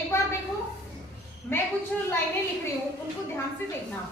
एक बार देखो, मैं कुछ लाइनें लिख रही हूँ, उनको ध्यान से देखना।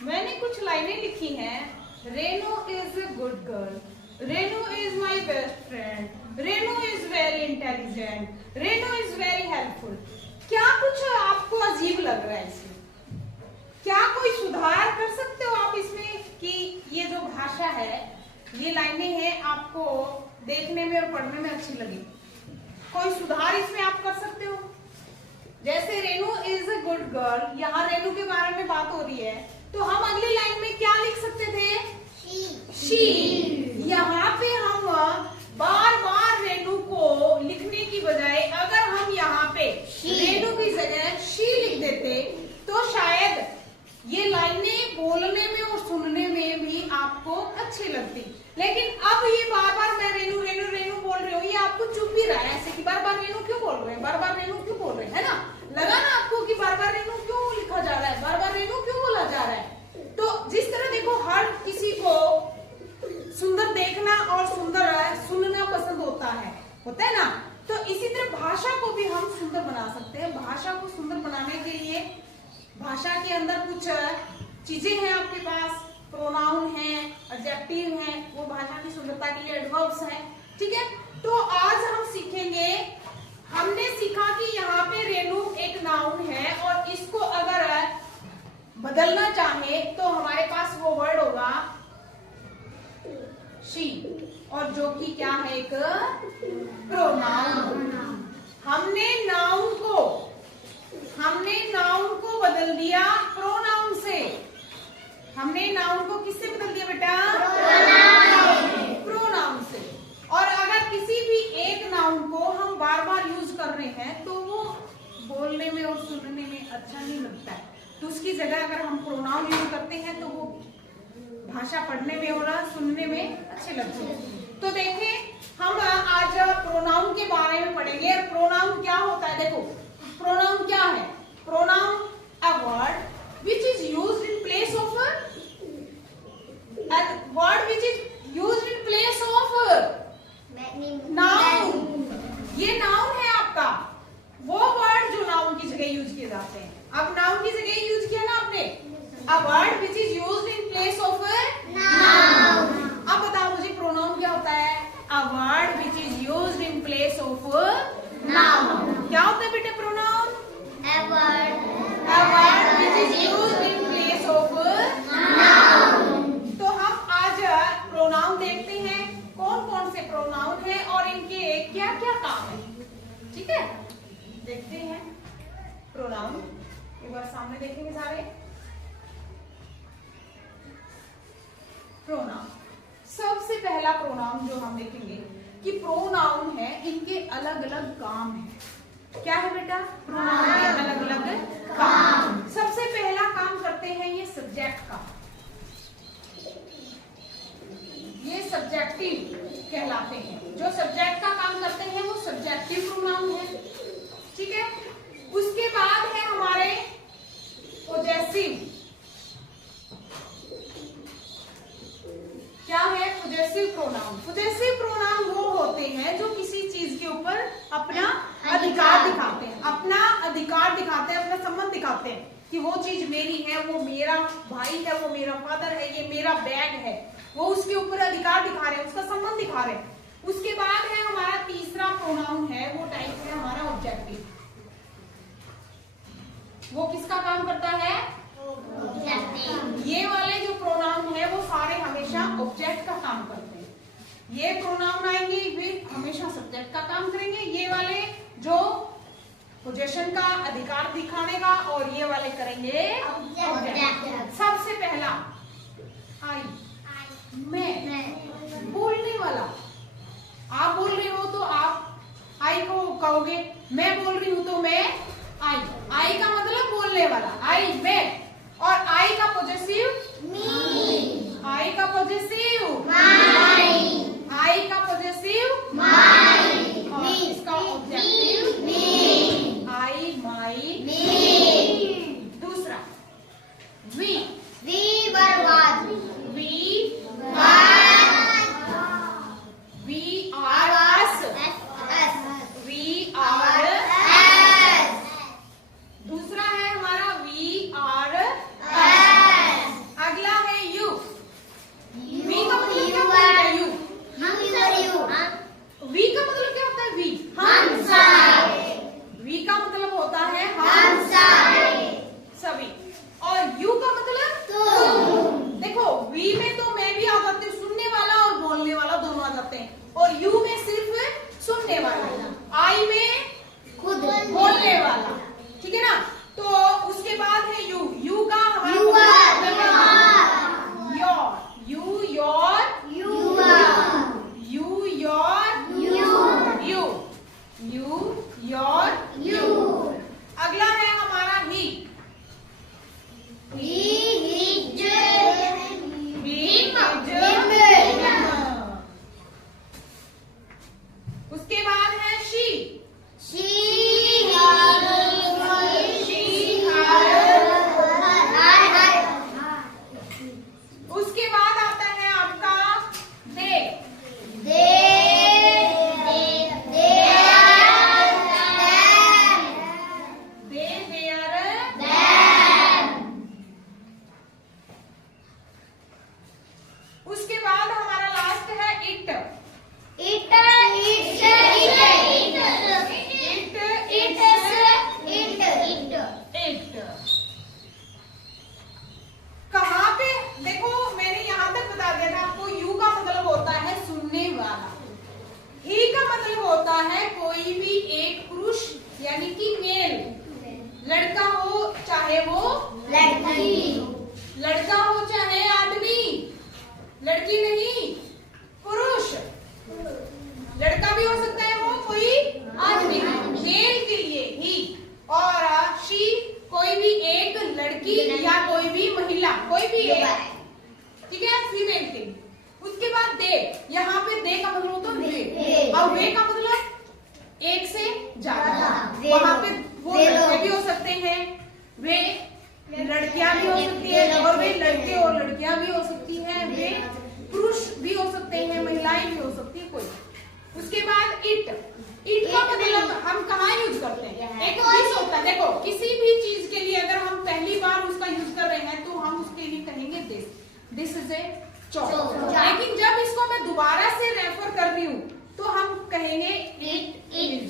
मैंने कुछ लाइनें लिखी हैं। Renu is a good girl, Renu is my best friend, Renu is very intelligent, Renu is very helpful. क्या कुछ आपको अजीब लग रहा है इसमें? क्या कोई सुधार कर सकते हो आप इसमें कि ये जो भाषा है, ये लाइनें हैं, आपको देखने में और पढ़ने में अच्छी लगे? कोई सुधार इसमें आप कर सकते हो? जैसे Renu is a good girl, यहाँ रेनू के बारे में बात हो रही है, तो हम अगली लाइन में क्या लिख सकते थे? शी। यहाँ पे हम बार बार रेनू को लिखने की बजाय अगर हम यहाँ पे रेनू की जगह शी लिख देते तो शायद ये लाइनें बोलने में और सुनने में भी आपको अच्छी लगती। लेकिन अब ये बार बार मैं रेनू रेनू रेनू बोल रही हूँ, ये आपको चुप भी रहा है ऐसे कि बार बार रेनू क्यों बोल रहे हैं, बार बार रेनू क्यों बोल रहे हैं, है ना? लगा ना आपको कि बार बार रेनू क्यों लिखा जा रहा है, बार बार रेनू क्यों बोला जा रहा है? तो जिस तरह देखो, हर किसी को सुंदर देखना और सुंदर सुनना पसंद होता है ना? तो इसी तरह भाषा को भी हम सुंदर बना सकते हैं। भाषा को सुंदर बनाने के लिए भाषा के अंदर कुछ चीजें हैं आपके पास, प्रोनाउन है, एडजेक्टिव है, वो भाषा की सुंदरता के लिए एडवर्ब्स हैं, ठीक है? तो आज हम सीखेंगे, हमने सीखा कि यहाँ पे रेनू एक नाउन है और इसको अगर बदलना चाहे तो हमारे पास वो वर्ड होगा शी, और जो कि क्या है, एक प्रोनाउन। हमने नाउन को बदल दिया प्रोनाउन से। हमने नाउन को किससे बदल दिया बेटा? प्रोनाउन से। और अगर किसी भी एक नाउन को हम बार बार यूज कर रहे हैं तो वो बोलने में और सुनने में अच्छा नहीं लगता है, तो उसकी जगह अगर हम प्रोनाउन यूज करते हैं तो वो भाषा पढ़ने में और सुनने में अच्छे लगते हैं। तो देखें, हम आज प्रोनाउन के बारे में पढ़ेंगे। प्रोनाउन क्या होता है? देखो, प्रोनाउन क्या है? Pronoun a word which is used in place of noun. ये नाउन है आपका, वो वर्ड जो नाउन की जगह यूज किए जाते हैं। अब नाउन की जगह यूज किया ना आपने, a word which is used in place of noun. अब बताओ मुझे, प्रोनाउन क्या होता है? A word which is used in place of noun. क्या होता है बेटे pronoun? A word which is used in place of noun. तो हम आज प्रोनाउन देखते हैं, कौन कौन से प्रोनाउन है और इनके क्या क्या काम है, ठीक है? देखते हैं प्रोनाउन, एक बार सामने देखेंगे सारे। प्रोनाउन, सबसे पहला प्रोनाउन जो हम देखेंगे कि प्रोनाउन है, इनके अलग अलग काम है। क्या है बेटा? प्रोनाउन के अलग अलग काम। सबसे पहला काम करते हैं ये सब्जेक्ट का, ये सब्जेक्टिव कहलाते हैं। जो सब्जेक्ट का काम करते हैं वो सब्जेक्टिव प्रोनाउन है, ठीक है? उसके बाद है हमारे पोजेसिव। क्या है? Possessive pronoun. पोजेसिव प्रोनाउन वो होते हैं जो किसी चीज के ऊपर अपना अधिकार दिखाते हैं, अपना अधिकार दिखाते हैं, अपना संबंध दिखाते हैं कि वो चीज मेरी है, वो मेरा भाई है, वो मेरा फादर है, ये मेरा बैग है। वो उसके ऊपर अधिकार दिखा रहे हैं, उसका संबंध दिखा रहे हैं। उसके बाद है हमारा तीसरा प्रोनाउन है, वो टाइप है हमारा ऑब्जेक्टिव। वो किसका काम करता है? ये वाले जो प्रोनाउन है वो सारे हमेशा ऑब्जेक्ट का काम काम करते हैं। ये प्रोनाउन आएंगे, वे हमेशा सब्जेक्ट का काम करेंगे। ये वाले जो पोजीशन का अधिकार दिखाने का, और ये वाले करेंगे ऑब्जेक्ट। सबसे पहला आई, मैं, बोलने वाला। आप बोल रहे हो तो आप आई को कहोगे, मैं बोल रही हूं तो मैं आई। आई का मतलब बोलने वाला, आई मैं, और आई का पॉजेसिव मी, आई का पॉजेसिव माई, आई का पॉजेसिव माई, और इसका objective me, I my me. दूसरा वी, वी बर्बाद, we our us, we our us. दूसरा है हमारा वी आर अस। अगला है यू, वी का मतलब क्या होता है? यू, वी का मतलब क्या होता है? वी, वी का मतलब होता है हम सभी, और यू का मतलब तुम। देखो वी में तो मैं भी आ जाती हूँ, सुनने वाला और बोलने वाला दोनों आ जाते हैं, और यू में सिर्फ सुनने वाला, आई में खुद बोलने वाला, ठीक है ना। तो उसके बाद है यू, यू का हमारा your, you your, you your, you your, you. अगला है हमारा ही, उसके बाद है शी, उसके बाद आता है आपका दे, उसके बाद हमारा लास्ट है इट, कहाँ पे देखो मैंने यहाँ तक बता दिया था आपको। यू का मतलब होता है सुनने वाला, ही का मतलब होता है कोई भी एक पुरुष यानी कि मेल, लड़का हो चाहे वो लड़की, लड़का हो चाहे आदमी, लड़की नहीं पुरुष, लड़का भी हो सकता है वो कोई आदमी, मेल के लिए ही, और शी कोई भी एक लड़की या कोई भी महिला, कोई भी एक, ठीक है, फीमेल के लिए। उसके बाद दे, यहाँ पे दे का मतलब होता है वे, और वे का मतलब एक से ज्यादा, वहाँ पे वो लड़के भी हो सकते हैं, वे लड़कियां भी हो सकती है, और वे लड़के और लड़कियां भी हो सकती हैं, वे पुरुष भी हो सकते हैं, महिलाएं भी हो सकती है कोई। उसके बाद इट, इट का मतलब हम कहाँ यूज करते हैं? एक दिस होता है, देखो किसी भी चीज के लिए अगर हम पहली बार उसका यूज कर रहे हैं तो हम उसके लिए कहेंगे this, this is a chalk. लेकिन जब इसको मैं दोबारा से रेफर कर रही हूँ तो हम कहेंगे it is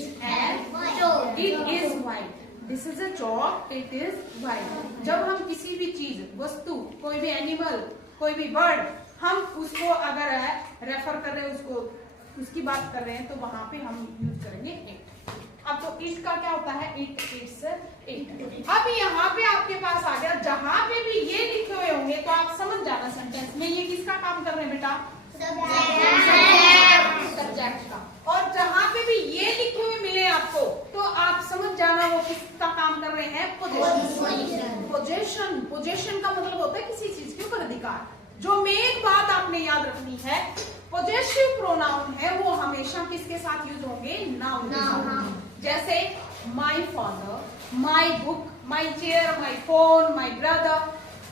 white, this is a chalk, it is white. जब हम किसी भी चीज, वस्तु, कोई भी एनिमल, कोई भी बर्ड, हम उसको अगर रेफर कर रहे हैं, उसको उसकी बात कर रहे हैं, तो वहां पे हम यूज करेंगे इट। अब तो इट का क्या होता है? It, its, it. अब यहाँ पे आपके पास आ गया, जहां पे भी ये लिखे हुए होंगे तो आप समझ जाना सेंटेंस में ये किसका काम कर रहे हैं बेटा? सब्जेक्ट का। और जहां पे भी ये लिखे हुए मिले आपको तो आप समझ जाना वो किसका काम कर रहे हैं? पोजीशन। पोजीशन, पोजीशन का मतलब होता है किसी चीज के ऊपर अधिकार। जो मेन बात आपने याद रखनी है, पोजेसिव प्रोनाउन है वो हमेशा किसके साथ यूज होंगे? नाउन के साथ। जैसे my father, my book, my chair, my phone, my brother.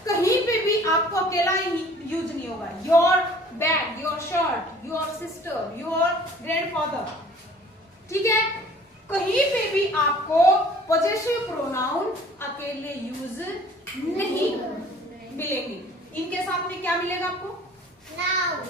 कहीं पे भी आपको अकेला यूज नहीं होगा। Your bag, your shirt, your sister, your grandfather, ठीक है। कहीं पे भी आपको पोजेसिव प्रोनाउन अकेले यूज नहीं मिलेंगे। इनके साथ में क्या मिलेगा आपको?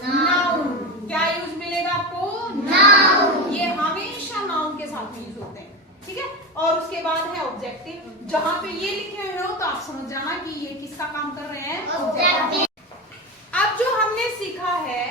नाउन। क्या यूज मिलेगा आपको? नाउन। ये हमेशा नाउन के साथ यूज होते हैं, ठीक है। और उसके बाद है ऑब्जेक्टिव। जहां पे ये लिखे हुए हो तो आप समझ जाना कि ये किसका काम कर रहे हैं? ऑब्जेक्टिव। अब जो हमने सीखा है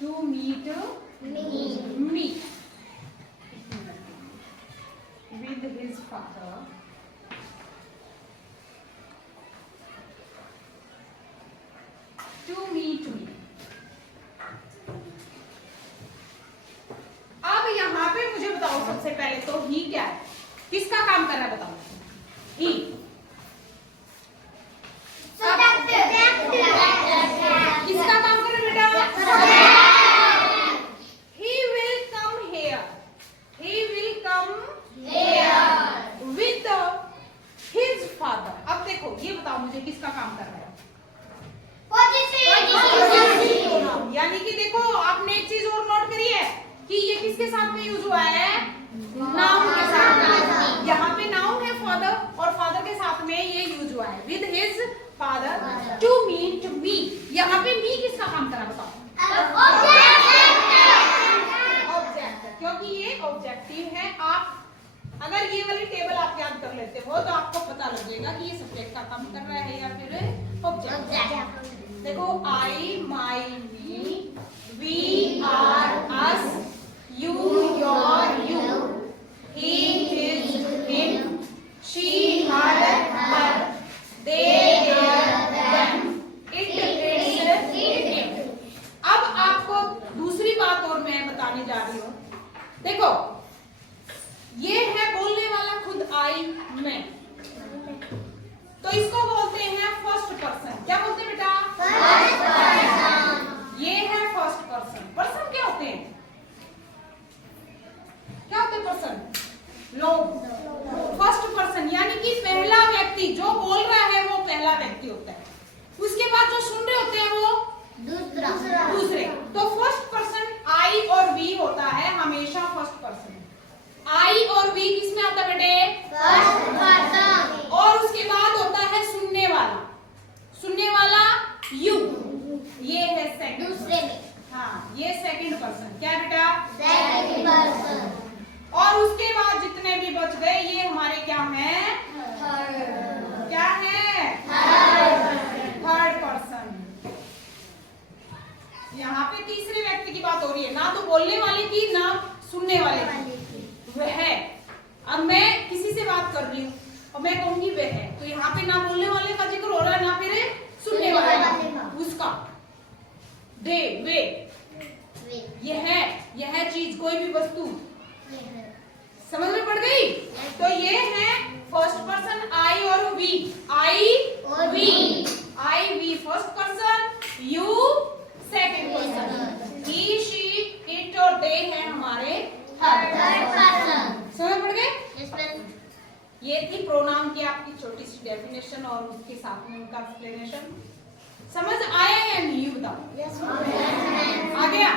To meet me. With his father. To meet me. अब यहाँ पे मुझे बताओ सबसे पहले तो ही क्या है, किसका काम कर रहा है बताओ। ही किसका काम कर रहा है बेटा? He will come here. He will come here with his father. अब देखो ये बताओ मुझे किसका काम कर रहा है? यानी कि देखो आपने एक चीज और नोट करी है कि ये किसके साथ में यूज हुआ है? नाउन के साथ में। यहाँ पे नाउन है फादर और फादर के साथ में ये यूज हुआ है with his father to meet me. यहाँ पे मी किसका काम करा बताओ? ऑब्जेक्ट, क्योंकि ये ऑब्जेक्टिव है। आप अगर ये वाली टेबल आप याद कर लेते हो तो आपको पता लगेगा कि ये सब्जेक्ट का काम कर रहा है या फिर ऑब्जेक्ट। देखो I, my, me, we, our, us, you, your, you, he, his, him, she, her, her, they, their, them, it, its, it. अब आपको दूसरी बात और मैं बताने जा रही हूँ। देखो ये है बोलने वाला खुद आई, मैं, तो इसको बोलते हैं फर्स्ट पर्सन। क्या बोलते हैं बेटा? First person. ये है फर्स्ट पर्सन। पर्सन क्या होते हैं? क्या होते हैं पर्सन? लोग। फर्स्ट पर्सन यानी कि पहला व्यक्ति, जो बोल रहा है वो पहला व्यक्ति होता है। उसके बाद जो सुन रहे होते हैं वो दूसरे। तो फर्स्ट पर्सन आई और वी होता है हमेशा फर्स्ट पर्सन। आई और वी किस में आता है बेटे? First person. और उसके बाद होता है सुनने वाला। सुनने वाला यू, ये है सेकंड, दूसरे में। हाँ ये सेकंड पर्सन। क्या बेटा? Second person. और उसके बाद जितने भी बच गए ये हमारे क्या हैं? थर्ड। क्या है? Third person. यहाँ पे तीसरे व्यक्ति की बात हो रही है, ना तो बोलने वाले की ना सुनने वाले की। वह है। अब मैं किसी से बात कर रही हूँ और मैं कहूंगी वह है, तो यहाँ पे ना बोलने वाले का जिक्र हो रहा है ना फिर सुनने वाले का। उसका दे, वे, यह चीज, कोई भी वस्तु। समझ में पड़ गई? तो ये है फर्स्ट पर्सन आई और वी। आई और we. I, we first person, you second person, he, she, it और दे हैं हमारे थर्ड पर्सन। समझ पड़ गए? ये थी प्रोनाउन की आपकी छोटी सी डेफिनेशन और उसके साथ में उनका एक्सप्लेनेशन। समझ आया या नहीं बताओ? आ गया?